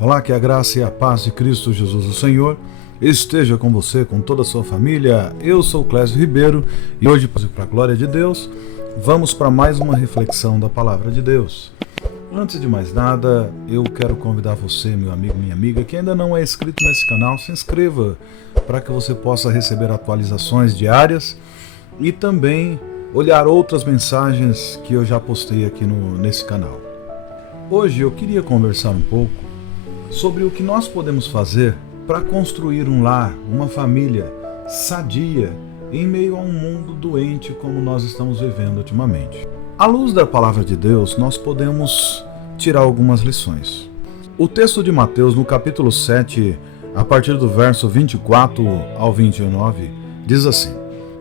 Olá, que a graça e a paz de Cristo Jesus o Senhor esteja com você, com toda a sua família. Eu sou Clésio Ribeiro e hoje, para a glória de Deus, vamos para mais uma reflexão da Palavra de Deus. Antes de mais nada, eu quero convidar você, meu amigo, minha amiga, que ainda não é inscrito nesse canal, se inscreva para que você possa receber atualizações diárias e também olhar outras mensagens que eu já postei aqui nesse canal. Hoje eu queria conversar um pouco sobre o que nós podemos fazer para construir um lar, uma família sadia em meio a um mundo doente como nós estamos vivendo ultimamente. À luz da palavra de Deus, nós podemos tirar algumas lições. O texto de Mateus, no capítulo 7, a partir do verso 24 ao 29, diz assim: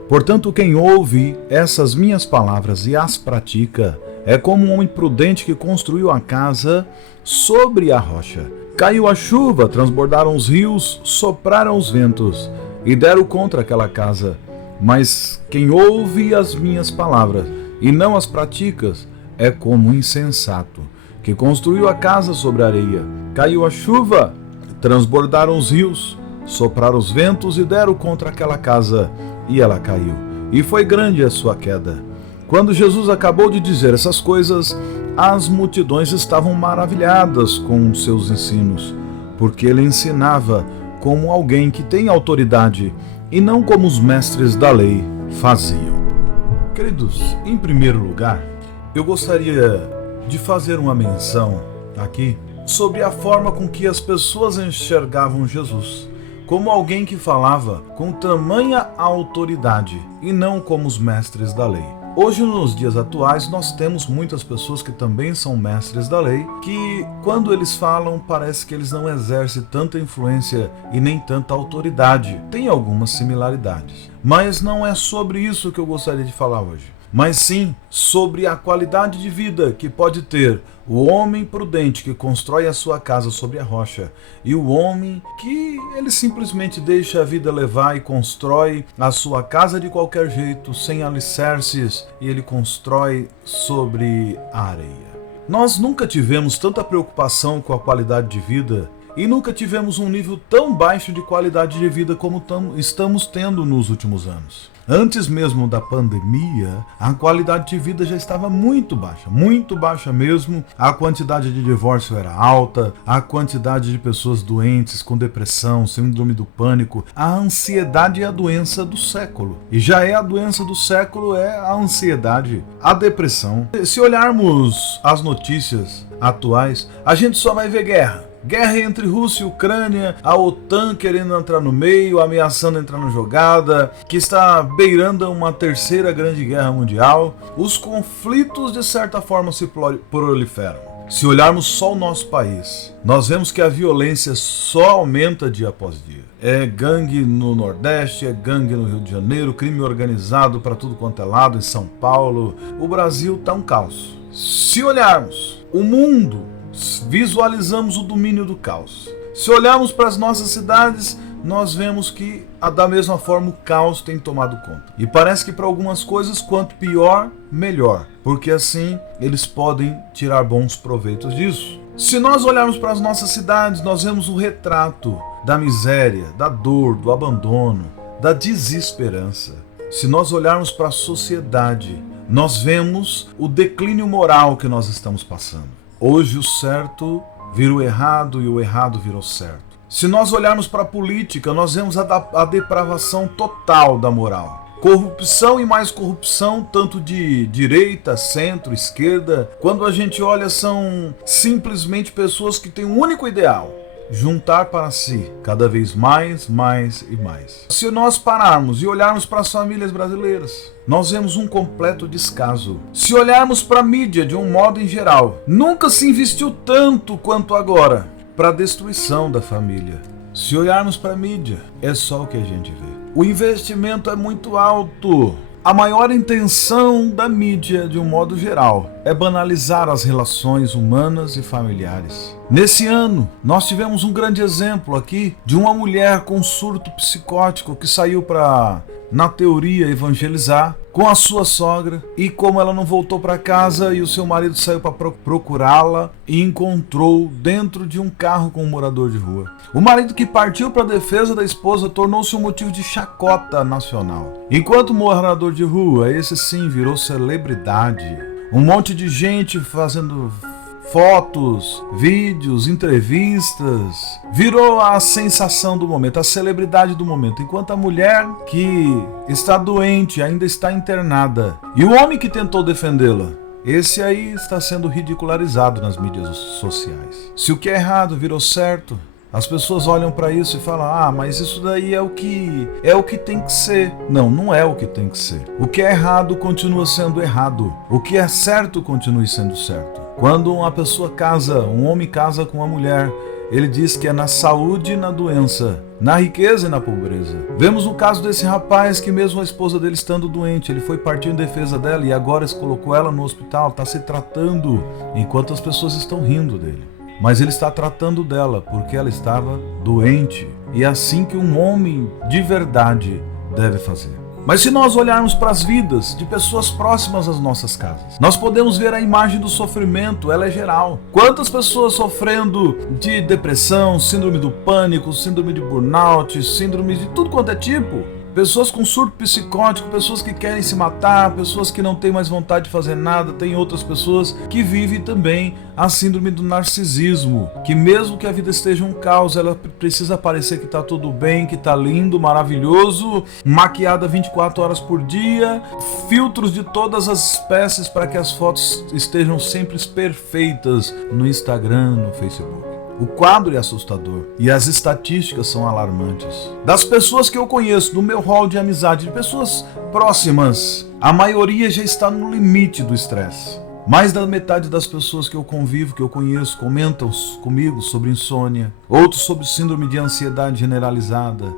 Portanto, quem ouve essas minhas palavras e as pratica, é como um homem prudente que construiu a casa sobre a rocha. Caiu a chuva, transbordaram os rios, sopraram os ventos e deram contra aquela casa. Mas quem ouve as minhas palavras e não as pratica, é como um insensato, que construiu a casa sobre a areia. Caiu a chuva, transbordaram os rios, sopraram os ventos e deram contra aquela casa, e ela caiu. E foi grande a sua queda. Quando Jesus acabou de dizer essas coisas, as multidões estavam maravilhadas com os seus ensinos, porque ele ensinava como alguém que tem autoridade e não como os mestres da lei faziam. Queridos, em primeiro lugar, eu gostaria de fazer uma menção aqui sobre a forma com que as pessoas enxergavam Jesus, como alguém que falava com tamanha autoridade e não como os mestres da lei. Hoje, nos dias atuais, nós temos muitas pessoas que também são mestres da lei, que quando eles falam, parece que eles não exercem tanta influência e nem tanta autoridade. Tem algumas similaridades, mas não é sobre isso que eu gostaria de falar hoje. Mas sim sobre a qualidade de vida que pode ter o homem prudente que constrói a sua casa sobre a rocha e o homem que ele simplesmente deixa a vida levar e constrói a sua casa de qualquer jeito, sem alicerces, e ele constrói sobre a areia. Nós nunca tivemos tanta preocupação com a qualidade de vida e nunca tivemos um nível tão baixo de qualidade de vida como estamos tendo nos últimos anos. Antes mesmo da pandemia, a qualidade de vida já estava muito baixa mesmo. A quantidade de divórcio era alta, a quantidade de pessoas doentes com depressão, síndrome do pânico. A ansiedade é a doença do século. E já é a doença do século, é a ansiedade, a depressão. Se olharmos as notícias atuais, a gente só vai ver guerra. Guerra entre Rússia e Ucrânia, a OTAN querendo entrar no meio, ameaçando entrar na jogada, que está beirando uma terceira grande guerra mundial. Os conflitos, de certa forma, se proliferam. Se olharmos só o nosso país, nós vemos que a violência só aumenta dia após dia. É gangue no Nordeste, é gangue no Rio de Janeiro, crime organizado para tudo quanto é lado, em São Paulo. O Brasil está um caos. Se olharmos o mundo, visualizamos o domínio do caos. Se olharmos para as nossas cidades, nós vemos que, da mesma forma, o caos tem tomado conta. E parece que para algumas coisas, quanto pior, melhor, porque assim eles podem tirar bons proveitos disso. Se nós olharmos para as nossas cidades, nós vemos o retrato da miséria, da dor, do abandono, da desesperança. Se nós olharmos para a sociedade, nós vemos o declínio moral que nós estamos passando. Hoje o certo virou errado e o errado virou certo. Se nós olharmos para a política, nós vemos a depravação total da moral. Corrupção e mais corrupção, tanto de direita, centro, esquerda. Quando a gente olha, são simplesmente pessoas que têm um único ideal: juntar para si cada vez mais e mais. Se nós pararmos e olharmos para as famílias brasileiras, nós vemos um completo descaso. Se olharmos para a mídia de um modo em geral, nunca se investiu tanto quanto agora para a destruição da família. Se olharmos para a mídia, é só o que a gente vê. O investimento é muito alto. A maior intenção da mídia, de um modo geral, é banalizar as relações humanas e familiares. Nesse ano, nós tivemos um grande exemplo aqui de uma mulher com surto psicótico que saiu para, na teoria, evangelizar, com a sua sogra, e como ela não voltou para casa e o seu marido saiu para procurá-la e encontrou dentro de um carro com um morador de rua. O marido que partiu para a defesa da esposa tornou-se um motivo de chacota nacional. Enquanto morador de rua, esse sim virou celebridade. Um monte de gente fazendo fotos, vídeos, entrevistas, virou a sensação do momento, a celebridade do momento, enquanto a mulher que está doente ainda está internada. E o homem que tentou defendê-la, esse aí está sendo ridicularizado nas mídias sociais. Se o que é errado virou certo, as pessoas olham para isso e falam: mas isso daí é o que tem que ser. Não, não é o que tem que ser. O que é errado continua sendo errado. O que é certo continua sendo certo. Quando uma pessoa casa, um homem casa com uma mulher, ele diz que é na saúde e na doença, na riqueza e na pobreza. Vemos o caso desse rapaz que mesmo a esposa dele estando doente, ele foi partir em defesa dela e agora se colocou ela no hospital, está se tratando, enquanto as pessoas estão rindo dele. Mas ele está tratando dela porque ela estava doente. E é assim que um homem de verdade deve fazer. Mas se nós olharmos para as vidas de pessoas próximas às nossas casas, nós podemos ver a imagem do sofrimento, ela é geral. Quantas pessoas sofrendo de depressão, síndrome do pânico, síndrome de burnout, síndrome de tudo quanto é tipo. Pessoas com surto psicótico, pessoas que querem se matar, pessoas que não têm mais vontade de fazer nada. Tem outras pessoas que vivem também a síndrome do narcisismo, que mesmo que a vida esteja um caos, ela precisa parecer que está tudo bem, que está lindo, maravilhoso, maquiada 24 horas por dia, filtros de todas as espécies para que as fotos estejam sempre perfeitas no Instagram, no Facebook. O quadro é assustador e as estatísticas são alarmantes. Das pessoas que eu conheço, do meu hall de amizade, de pessoas próximas, a maioria já está no limite do estresse. Mais da metade das pessoas que eu convivo, que eu conheço, comentam comigo sobre insônia, outros sobre síndrome de ansiedade generalizada,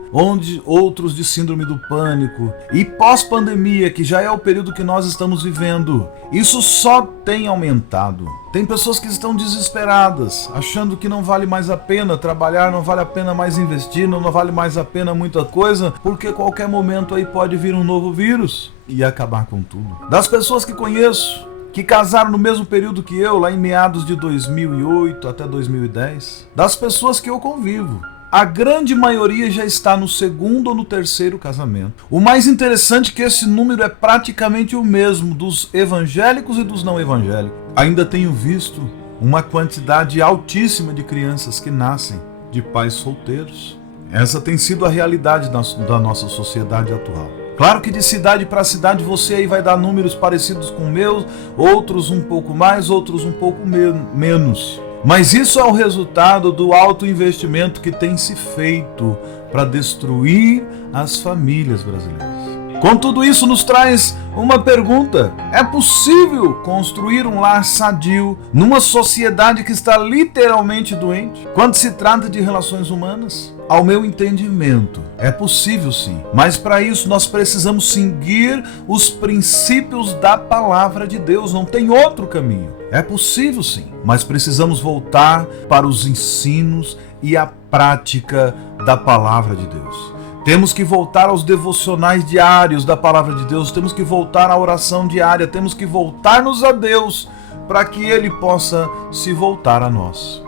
outros de síndrome do pânico. E pós-pandemia, que já é o período que nós estamos vivendo, isso só tem aumentado. Tem pessoas que estão desesperadas, achando que não vale mais a pena trabalhar, não vale a pena mais investir, não vale mais a pena muita coisa, porque qualquer momento aí pode vir um novo vírus e acabar com tudo. Das pessoas que conheço, que casaram no mesmo período que eu, lá em meados de 2008 até 2010, das pessoas que eu convivo, a grande maioria já está no segundo ou no terceiro casamento. O mais interessante é que esse número é praticamente o mesmo dos evangélicos e dos não evangélicos. Ainda tenho visto uma quantidade altíssima de crianças que nascem de pais solteiros. Essa tem sido a realidade da nossa sociedade atual. Claro que de cidade para cidade você aí vai dar números parecidos com meus, outros um pouco mais, outros um pouco menos. Mas isso é o resultado do alto investimento que tem se feito para destruir as famílias brasileiras. Com tudo isso nos traz uma pergunta: é possível construir um lar sadio numa sociedade que está literalmente doente? Quando se trata de relações humanas? Ao meu entendimento, é possível sim, mas para isso nós precisamos seguir os princípios da palavra de Deus, não tem outro caminho. É possível sim, mas precisamos voltar para os ensinos e a prática da palavra de Deus. Temos que voltar aos devocionais diários da palavra de Deus, temos que voltar à oração diária, temos que voltar-nos a Deus para que Ele possa se voltar a nós.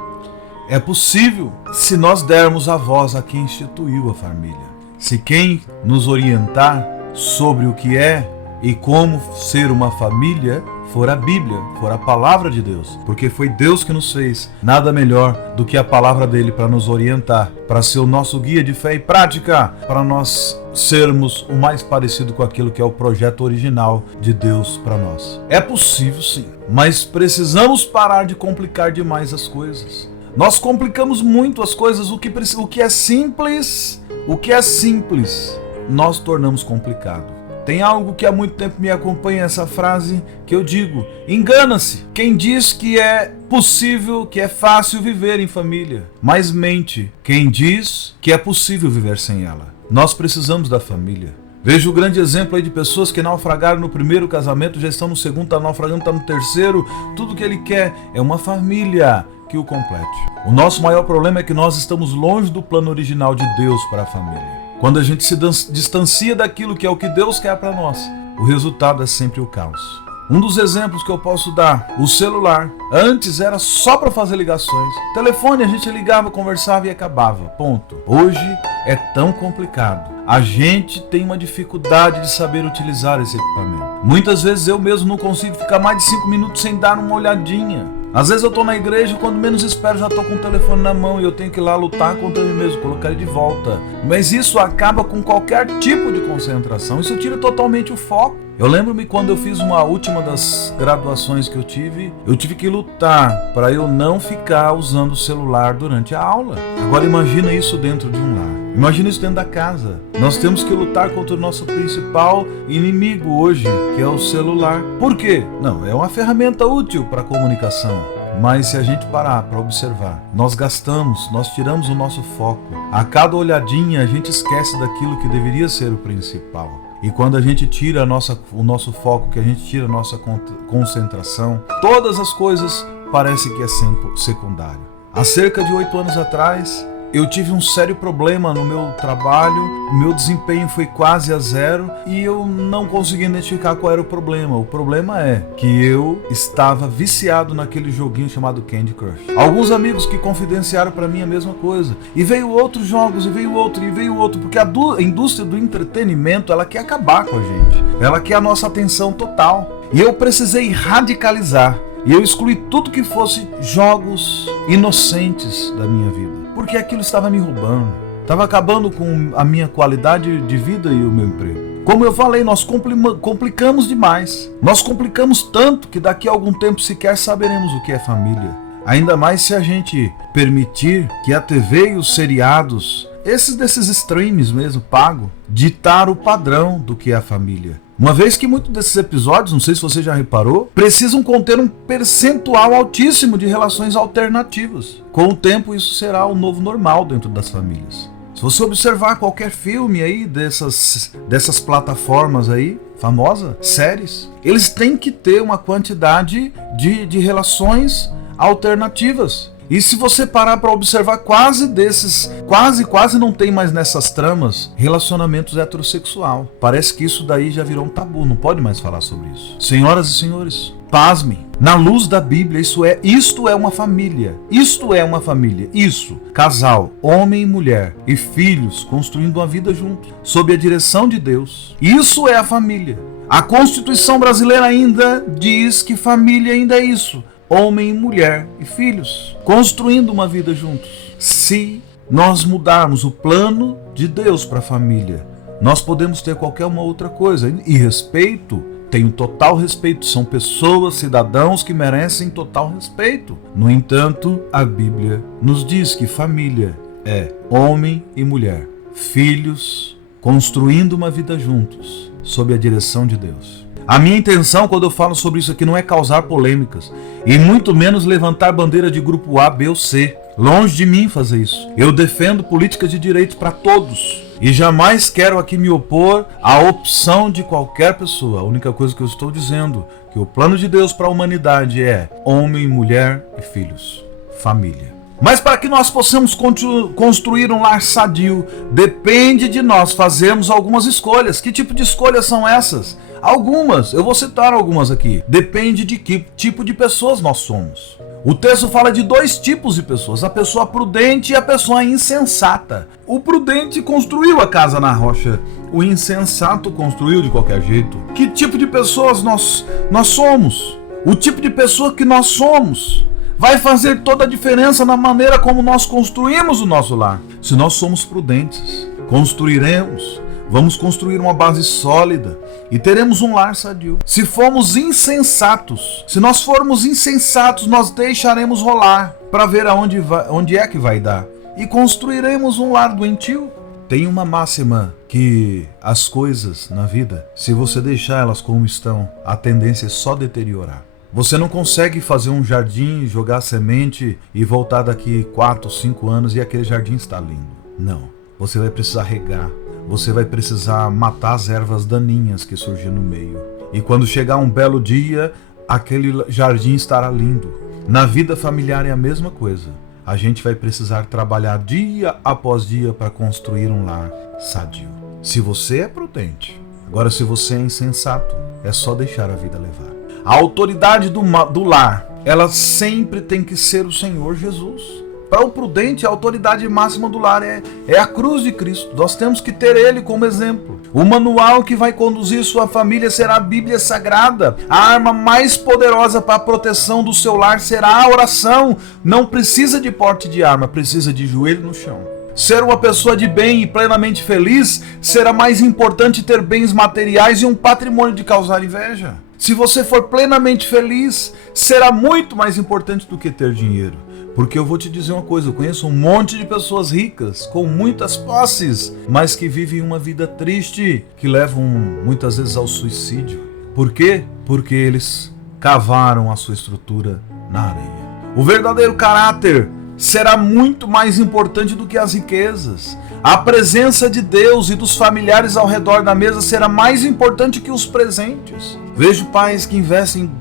É possível se nós dermos a voz a quem instituiu a família. Se quem nos orientar sobre o que é e como ser uma família for a Bíblia, for a palavra de Deus, porque foi Deus que nos fez. Nada melhor do que a palavra dele para nos orientar, para ser o nosso guia de fé e prática, para nós sermos o mais parecido com aquilo que é o projeto original de Deus para nós. É possível sim, mas precisamos parar de complicar demais as coisas. Nós complicamos muito as coisas, o que é simples, nós tornamos complicado. Tem algo que há muito tempo me acompanha, essa frase que eu digo: engana-se quem diz que é possível, que é fácil viver em família, mas mente quem diz que é possível viver sem ela. Nós precisamos da família. Vejo o grande exemplo aí de pessoas que naufragaram no primeiro casamento, já estão no segundo, está naufragando, está no terceiro. Tudo que ele quer é uma família que o complete. O nosso maior problema é que nós estamos longe do plano original de Deus para a família. Quando a gente se distancia daquilo que é o que Deus quer para nós, o resultado é sempre o caos. Um dos exemplos que eu posso dar, o celular. Antes era só para fazer ligações. Telefone a gente ligava, conversava e acabava. Ponto. Hoje é tão complicado. A gente tem uma dificuldade de saber utilizar esse equipamento. Muitas vezes eu mesmo não consigo ficar mais de 5 minutos sem dar uma olhadinha. Às vezes eu estou na igreja, quando menos espero já estou com o telefone na mão e eu tenho que ir lá lutar contra mim mesmo, colocar ele de volta. Mas isso acaba com qualquer tipo de concentração, isso tira totalmente o foco. Eu lembro-me quando eu fiz uma última das graduações que eu tive que lutar para eu não ficar usando o celular durante a aula. Agora imagina isso dentro de um lar. Imagina isso dentro da casa. Nós temos que lutar contra o nosso principal inimigo hoje, que é o celular. Por quê? Não, é uma ferramenta útil para a comunicação. Mas se a gente parar para observar, nós tiramos o nosso foco. A cada olhadinha a gente esquece daquilo que deveria ser o principal. E quando a gente tira o nosso foco, que a gente tira a nossa concentração, todas as coisas parecem que é secundário. Há cerca de 8 anos atrás, eu tive um sério problema no meu trabalho, meu desempenho foi quase a zero e eu não consegui identificar qual era o problema. O problema é que eu estava viciado naquele joguinho chamado Candy Crush. Alguns amigos que confidenciaram para mim a mesma coisa. E veio outros jogos, e veio outro, porque a indústria do entretenimento, ela quer acabar com a gente. Ela quer a nossa atenção total. E eu precisei radicalizar. E eu excluí tudo que fosse jogos inocentes da minha vida. Porque aquilo estava me roubando, estava acabando com a minha qualidade de vida e o meu emprego. Como eu falei, nós complicamos demais. Nós complicamos tanto que daqui a algum tempo sequer saberemos o que é família. Ainda mais se a gente permitir que a TV e os seriados, desses streams mesmo, pago, ditar o padrão do que é a família. Uma vez que muitos desses episódios, não sei se você já reparou, precisam conter um percentual altíssimo de relações alternativas. Com o tempo isso será o novo normal dentro das famílias. Se você observar qualquer filme aí dessas plataformas aí, famosas, séries, eles têm que ter uma quantidade de relações alternativas. E se você parar para observar, quase não tem mais nessas tramas relacionamentos heterossexual. Parece que isso daí já virou um tabu, não pode mais falar sobre isso. Senhoras e senhores, pasmem. Na luz da Bíblia, isto é uma família. Isto é uma família. Isso, casal, homem e mulher e filhos construindo uma vida juntos, sob a direção de Deus. Isso é a família. A Constituição brasileira ainda diz que família ainda é isso. Homem e mulher e filhos, construindo uma vida juntos. Se nós mudarmos o plano de Deus para a família, nós podemos ter qualquer uma outra coisa. E respeito, tenho total respeito. São pessoas, cidadãos que merecem total respeito. No entanto, a Bíblia nos diz que família é homem e mulher, filhos, construindo uma vida juntos, sob a direção de Deus. A minha intenção quando eu falo sobre isso aqui não é causar polêmicas e muito menos levantar bandeira de grupo A, B ou C. Longe de mim fazer isso. Eu defendo políticas de direitos para todos e jamais quero aqui me opor à opção de qualquer pessoa. A única coisa que eu estou dizendo é que o plano de Deus para a humanidade é homem, mulher e filhos, família. Mas para que nós possamos construir um lar sadio, depende de nós fazermos algumas escolhas. Que tipo de escolhas são essas? Algumas, eu vou citar algumas aqui. Depende de que tipo de pessoas nós somos. O texto fala de 2 tipos de pessoas, a pessoa prudente e a pessoa insensata. O prudente construiu a casa na rocha, o insensato construiu de qualquer jeito. Que tipo de pessoas nós somos? O tipo de pessoa que nós somos vai fazer toda a diferença na maneira como nós construímos o nosso lar. Se nós somos prudentes, vamos construir uma base sólida e teremos um lar sadio. Se nós formos insensatos, nós deixaremos rolar para ver onde é que vai dar e construiremos um lar doentio. Tem uma máxima que as coisas na vida, se você deixar elas como estão, a tendência é só deteriorar. Você não consegue fazer um jardim, jogar semente e voltar daqui 4, 5 anos e aquele jardim está lindo. Não. Você vai precisar regar. Você vai precisar matar as ervas daninhas que surgem no meio. E quando chegar um belo dia, aquele jardim estará lindo. Na vida familiar é a mesma coisa. A gente vai precisar trabalhar dia após dia para construir um lar sadio. Se você é prudente, Agora, se você é insensato, é só deixar a vida levar. A autoridade do lar, ela sempre tem que ser o Senhor Jesus. Para o prudente, a autoridade máxima do lar é a cruz de Cristo. Nós temos que ter Ele como exemplo. O manual que vai conduzir sua família será a Bíblia Sagrada. A arma mais poderosa para a proteção do seu lar será a oração. Não precisa de porte de arma, precisa de joelho no chão. Ser uma pessoa de bem e plenamente feliz será mais importante ter bens materiais e um patrimônio de causar inveja. Se você for plenamente feliz, será muito mais importante do que ter dinheiro. Porque eu vou te dizer uma coisa, eu conheço um monte de pessoas ricas, com muitas posses, mas que vivem uma vida triste, que levam muitas vezes ao suicídio. Por quê? Porque eles cavaram a sua estrutura na areia. O verdadeiro caráter será muito mais importante do que as riquezas. A presença de Deus e dos familiares ao redor da mesa será mais importante que os presentes. Vejo pais que investem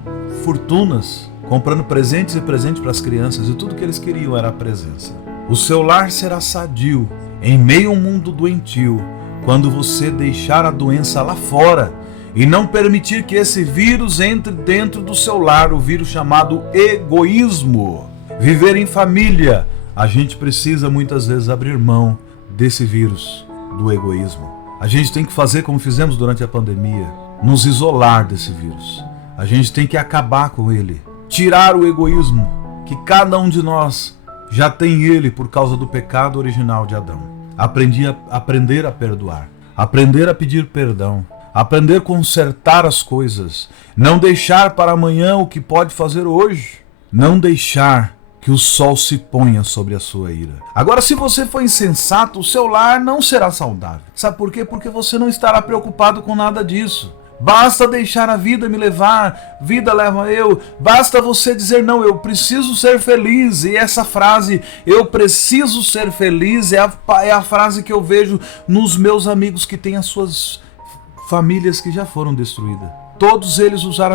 fortunas comprando presentes e presentes para as crianças, e tudo que eles queriam era a presença. O seu lar será sadio em meio a um mundo doentio quando você deixar a doença lá fora e não permitir que esse vírus entre dentro do seu lar, o vírus chamado egoísmo. Viver em família, a gente precisa muitas vezes abrir mão desse vírus do egoísmo. A gente tem que fazer como fizemos durante a pandemia, nos isolar desse vírus. A gente tem que acabar com ele. Tirar o egoísmo, que cada um de nós já tem ele por causa do pecado original de Adão. Aprender a perdoar, aprender a pedir perdão, aprender a consertar as coisas, não deixar para amanhã o que pode fazer hoje, não deixar que o sol se ponha sobre a sua ira. Agora, se você for insensato, o seu lar não será saudável. Sabe por quê? Porque você não estará preocupado com nada disso. Basta deixar a vida me levar, vida leva eu. Basta você dizer, não, eu preciso ser feliz. E essa frase, eu preciso ser feliz, é a frase que eu vejo nos meus amigos que têm as suas famílias que já foram destruídas. Todos eles usaram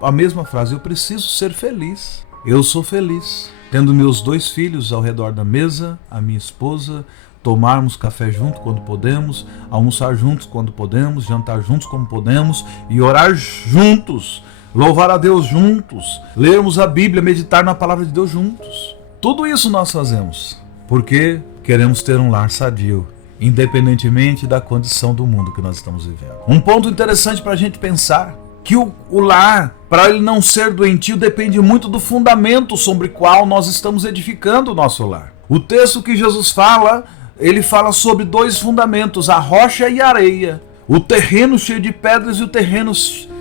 a mesma frase, eu preciso ser feliz. Eu sou feliz, tendo meus 2 filhos ao redor da mesa, a minha esposa, tomarmos café junto quando podemos, almoçar juntos quando podemos, jantar juntos como podemos e orar juntos, louvar a Deus juntos, lermos a Bíblia, meditar na palavra de Deus juntos. Tudo isso nós fazemos porque queremos ter um lar sadio, independentemente da condição do mundo que nós estamos vivendo. Um ponto interessante para a gente pensar, que o lar, para ele não ser doentio, depende muito do fundamento sobre o qual nós estamos edificando o nosso lar. O texto que Jesus fala, ele fala sobre 2 fundamentos, a rocha e a areia. O terreno cheio de pedras e o terreno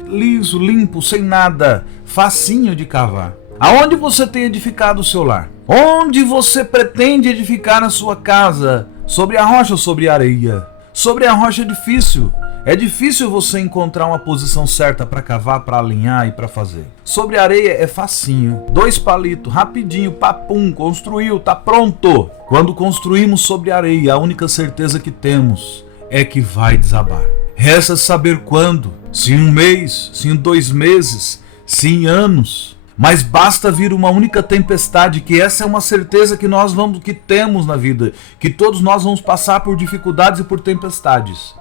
liso, limpo, sem nada, facinho de cavar. Aonde você tem edificado o seu lar? Onde você pretende edificar a sua casa? Sobre a rocha ou sobre a areia? Sobre a rocha é difícil. É difícil você encontrar uma posição certa para cavar, para alinhar e para fazer. Sobre a areia é facinho. 2 palitos, rapidinho, papum, construiu, tá pronto. Quando construímos sobre a areia, a única certeza que temos é que vai desabar. Resta saber quando, se em 1 mês, se em 2 meses, se em anos. Mas basta vir uma única tempestade, que essa é uma certeza que que temos na vida, que todos nós vamos passar por dificuldades e por tempestades.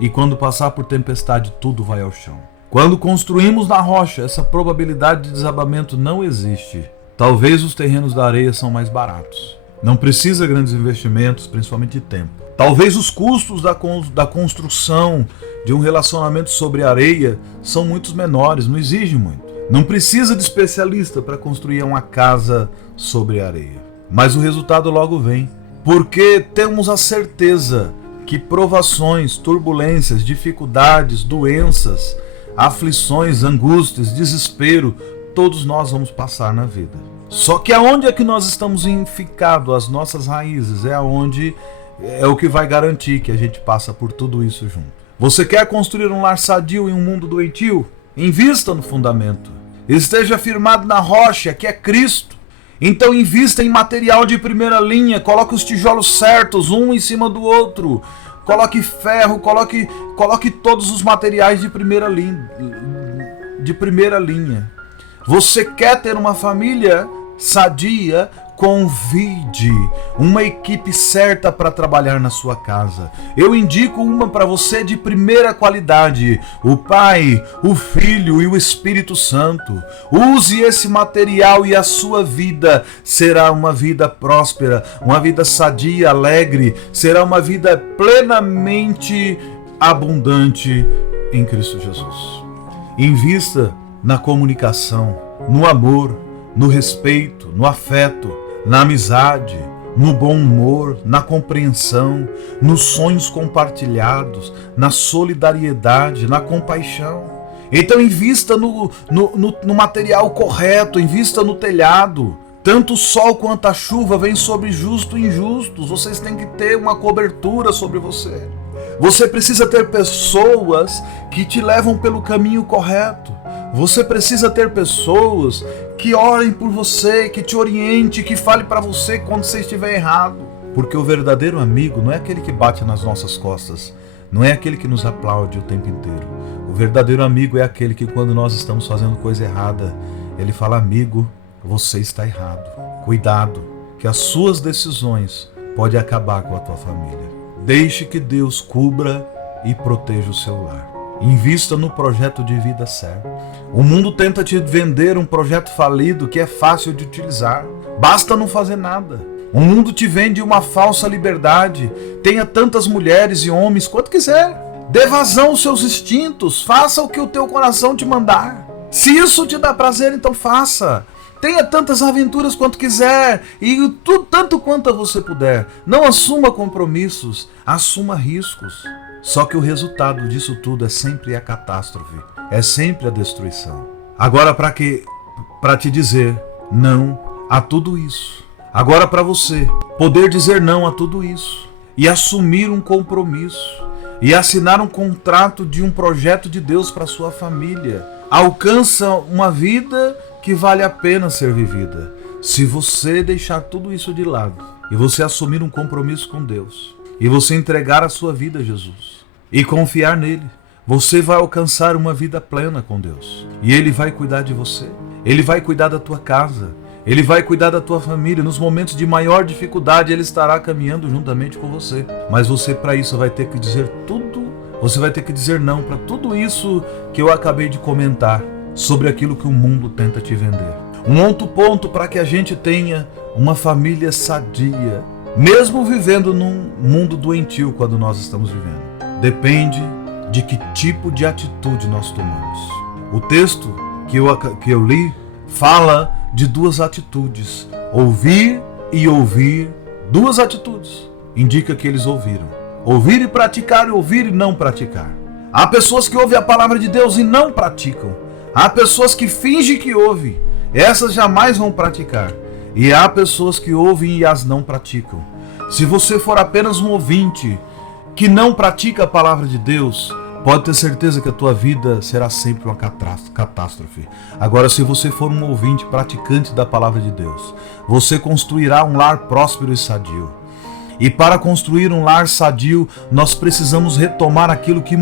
E quando passar por tempestade, tudo vai ao chão. Quando construímos na rocha, essa probabilidade de desabamento não existe. Talvez os terrenos da areia são mais baratos. Não precisa grandes investimentos, principalmente de tempo. Talvez os custos da construção de um relacionamento sobre areia são muito menores, não exige muito. Não precisa de especialista para construir uma casa sobre areia. Mas o resultado logo vem. Porque temos a certeza que provações, turbulências, dificuldades, doenças, aflições, angústias, desespero, todos nós vamos passar na vida. Só que aonde é que nós estamos fincados, as nossas raízes, é o que vai garantir que a gente passa por tudo isso junto. Você quer construir um lar sadio em um mundo doentio? Invista no fundamento. Esteja firmado na rocha, que é Cristo. Então invista em material de primeira linha, coloque os tijolos certos, um em cima do outro, coloque ferro, coloque todos os materiais de primeira linha. Você quer ter uma família sadia, convide uma equipe certa para trabalhar na sua casa. Eu indico uma para você de primeira qualidade: o Pai, o Filho e o Espírito Santo. Use esse material e a sua vida será uma vida próspera, uma vida sadia, alegre, será uma vida plenamente abundante em Cristo Jesus. Invista na comunicação, no amor, no respeito, no afeto, na amizade, no bom humor, na compreensão, nos sonhos compartilhados, na solidariedade, na compaixão. Então invista no material correto, invista no telhado. Tanto o sol quanto a chuva vêm sobre justos e injustos. Vocês têm que ter uma cobertura sobre você. Você precisa ter pessoas que te levam pelo caminho correto. Você precisa ter pessoas que orem por você, que te oriente, que fale para você quando você estiver errado. Porque o verdadeiro amigo não é aquele que bate nas nossas costas, não é aquele que nos aplaude o tempo inteiro. O verdadeiro amigo é aquele que, quando nós estamos fazendo coisa errada, ele fala: amigo, você está errado. Cuidado, que as suas decisões podem acabar com a tua família. Deixe que Deus cubra e proteja o seu lar. Invista no projeto de vida certo. O mundo tenta te vender um projeto falido que é fácil de utilizar. Basta não fazer nada. O mundo te vende uma falsa liberdade. Tenha tantas mulheres e homens quanto quiser. Dê vazão aos seus instintos. Faça o que o teu coração te mandar. Se isso te dá prazer, então faça. Tenha tantas aventuras quanto quiser e tanto quanto você puder. Não assuma compromissos, assuma riscos. Só que o resultado disso tudo é sempre a catástrofe, é sempre a destruição. Agora, para te dizer não a tudo isso. Agora, para você poder dizer não a tudo isso e assumir um compromisso e assinar um contrato de um projeto de Deus para sua família, alcança uma vida que vale a pena ser vivida. Se você deixar tudo isso de lado e você assumir um compromisso com Deus e você entregar a sua vida a Jesus e confiar nele, você vai alcançar uma vida plena com Deus. E Ele vai cuidar de você, Ele vai cuidar da tua casa, Ele vai cuidar da tua família. Nos momentos de maior dificuldade, Ele estará caminhando juntamente com você. Mas você, para isso, vai ter que dizer tudo, você vai ter que dizer não para tudo isso que eu acabei de comentar sobre aquilo que o mundo tenta te vender. Um outro ponto para que a gente tenha uma família sadia, mesmo vivendo num mundo doentio quando nós estamos vivendo, depende de que tipo de atitude nós tomamos. O texto que eu li fala de duas atitudes: ouvir e ouvir. Duas atitudes. Indica que eles ouviram. Ouvir e praticar, e ouvir e não praticar. Há pessoas que ouvem a palavra de Deus e não praticam. Há pessoas que fingem que ouvem. Essas jamais vão praticar. E há pessoas que ouvem e as não praticam. Se você for apenas um ouvinte que não pratica a palavra de Deus, pode ter certeza que a tua vida será sempre uma catástrofe. Agora, se você for um ouvinte praticante da palavra de Deus, você construirá um lar próspero e sadio. E para construir um lar sadio, nós precisamos retomar aquilo que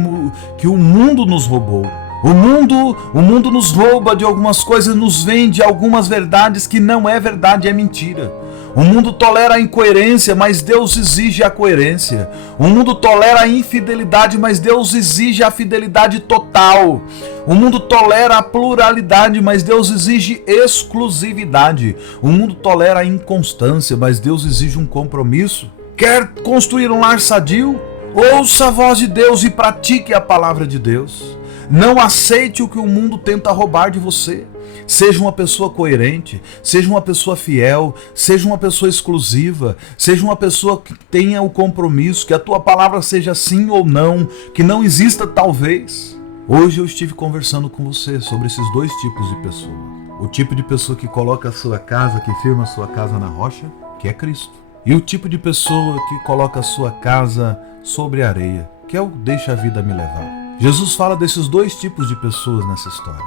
o mundo nos roubou. O mundo nos rouba de algumas coisas, nos vende algumas verdades que não é verdade, é mentira. O mundo tolera a incoerência, mas Deus exige a coerência. O mundo tolera a infidelidade, mas Deus exige a fidelidade total. O mundo tolera a pluralidade, mas Deus exige exclusividade. O mundo tolera a inconstância, mas Deus exige um compromisso. Quer construir um lar sadio? Ouça a voz de Deus e pratique a palavra de Deus. Não aceite o que o mundo tenta roubar de você. Seja uma pessoa coerente, seja uma pessoa fiel, seja uma pessoa exclusiva, seja uma pessoa que tenha o compromisso, que a tua palavra seja sim ou não, que não exista talvez. Hoje eu estive conversando com você sobre esses dois tipos de pessoa. O tipo de pessoa que coloca a sua casa, que firma a sua casa na rocha, que é Cristo. E o tipo de pessoa que coloca a sua casa sobre a areia, que é o deixa a vida me levar. Jesus fala desses dois tipos de pessoas nessa história.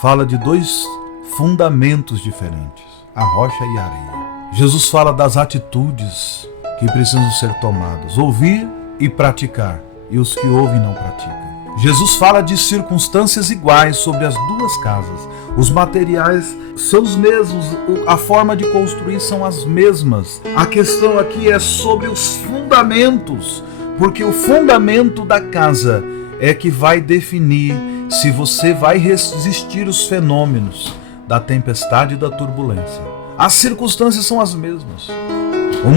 Fala de dois fundamentos diferentes, a rocha e a areia. Jesus fala das atitudes que precisam ser tomadas, ouvir e praticar, e os que ouvem não praticam. Jesus fala de circunstâncias iguais sobre as duas casas, Os materiais são os mesmos, a forma de construir são as mesmas. A questão aqui é sobre os fundamentos, porque o fundamento da casa é que vai definir se você vai resistir os fenômenos da tempestade e da turbulência. As circunstâncias são as mesmas. O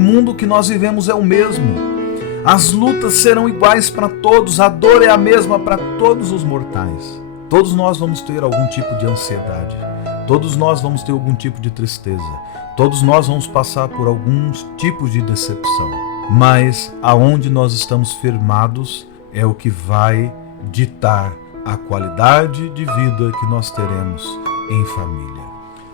mundo que nós vivemos é o mesmo. As lutas serão iguais para todos, a dor é a mesma para todos os mortais. Todos nós vamos ter algum tipo de ansiedade, todos nós vamos ter algum tipo de tristeza, todos nós vamos passar por alguns tipos de decepção. Mas aonde nós estamos firmados é o que vai ditar a qualidade de vida que nós teremos em família.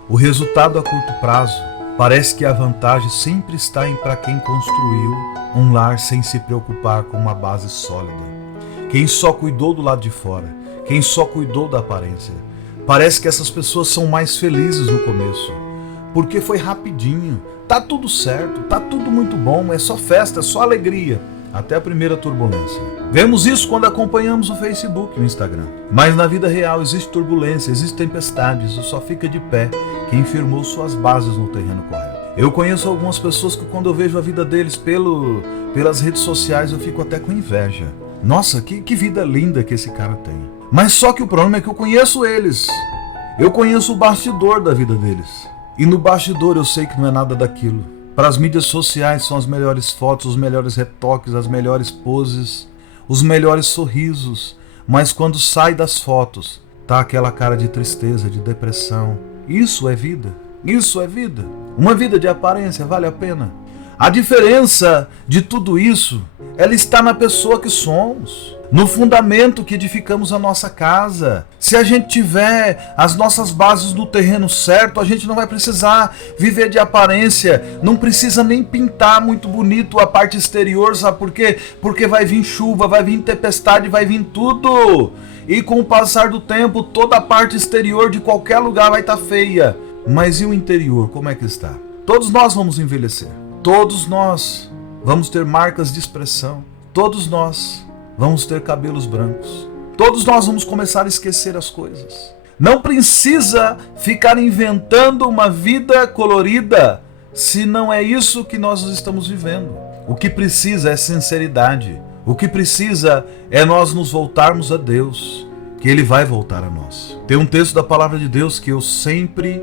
O resultado a curto prazo parece que a vantagem sempre está para quem construiu um lar sem se preocupar com uma base sólida. Quem só cuidou do lado de fora, quem só cuidou da aparência. Parece que essas pessoas são mais felizes no começo, porque foi rapidinho, tá tudo certo, tá tudo muito bom, é só festa, é só alegria, até a primeira turbulência. Vemos isso quando acompanhamos o Facebook e o Instagram. Mas na vida real existe turbulência, existe tempestades, só fica de pé quem firmou suas bases no terreno correto. Eu conheço algumas pessoas que quando eu vejo a vida deles pelas redes sociais eu fico até com inveja. Nossa, que vida linda que esse cara tem. Mas só que o problema é que eu conheço eles. Eu conheço o bastidor da vida deles. E no bastidor eu sei que não é nada daquilo. Para as mídias sociais são as melhores fotos, os melhores retoques, as melhores poses, os melhores sorrisos. Mas quando sai das fotos, tá aquela cara de tristeza, de depressão. Isso é vida. Isso é vida. Uma vida de aparência vale a pena. A diferença de tudo isso, ela está na pessoa que somos, no fundamento que edificamos a nossa casa. Se a gente tiver as nossas bases no terreno certo, a gente não vai precisar viver de aparência, não precisa nem pintar muito bonito a parte exterior, sabe por quê? Porque vai vir chuva, vai vir tempestade, vai vir tudo. E com o passar do tempo, toda a parte exterior de qualquer lugar vai estar feia. Mas e o interior, como é que está? Todos nós vamos envelhecer. Todos nós vamos ter marcas de expressão. Todos nós vamos ter cabelos brancos. Todos nós vamos começar a esquecer as coisas. Não precisa ficar inventando uma vida colorida se não é isso que nós estamos vivendo. O que precisa é sinceridade. O que precisa é nós nos voltarmos a Deus, que Ele vai voltar a nós. Tem um texto da palavra de Deus que eu sempre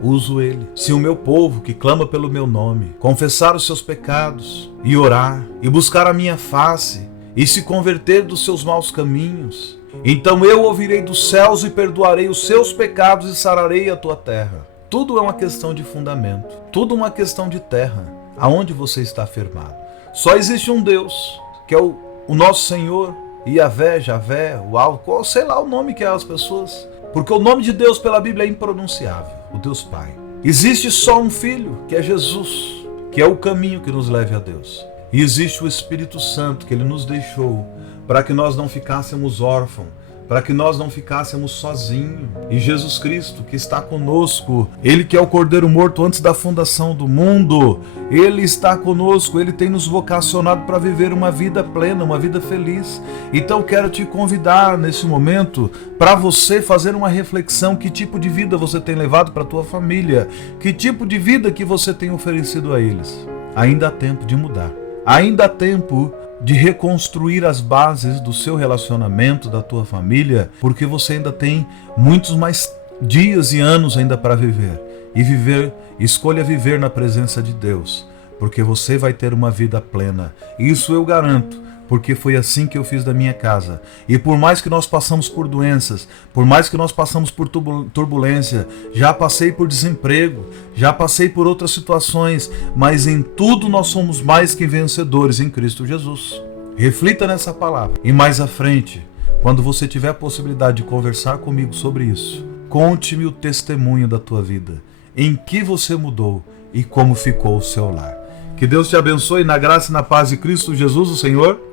uso ele. Se o meu povo, que clama pelo meu nome, confessar os seus pecados e orar, e buscar a minha face, e se converter dos seus maus caminhos, então eu ouvirei dos céus e perdoarei os seus pecados e sararei a tua terra. Tudo é uma questão de fundamento, tudo uma questão de terra, aonde você está firmado. Só existe um Deus, que é o nosso Senhor, Iavé, Javé, qual sei lá o nome que é as pessoas. Porque o nome de Deus pela Bíblia é impronunciável, o Deus Pai. Existe só um Filho, que é Jesus, que é o caminho que nos leve a Deus. E existe o Espírito Santo, que Ele nos deixou para que nós não ficássemos órfãos, para que nós não ficássemos sozinhos. E Jesus Cristo, que está conosco, Ele que é o Cordeiro morto antes da fundação do mundo, Ele está conosco, Ele tem nos vocacionado para viver uma vida plena, uma vida feliz. Então quero te convidar nesse momento para você fazer uma reflexão: que tipo de vida você tem levado para a tua família? Que tipo de vida que você tem oferecido a eles? Ainda há tempo de mudar. Ainda há tempo de reconstruir as bases do seu relacionamento, da tua família, porque você ainda tem muitos mais dias e anos ainda para viver. E escolha viver na presença de Deus, porque você vai ter uma vida plena. Isso eu garanto, porque foi assim que eu fiz da minha casa. E por mais que nós passamos por doenças, por mais que nós passamos por turbulência, já passei por desemprego, já passei por outras situações, mas em tudo nós somos mais que vencedores em Cristo Jesus. Reflita nessa palavra. E mais à frente, quando você tiver a possibilidade de conversar comigo sobre isso, conte-me o testemunho da tua vida, em que você mudou e como ficou o seu lar. Que Deus te abençoe na graça e na paz de Cristo Jesus, o Senhor.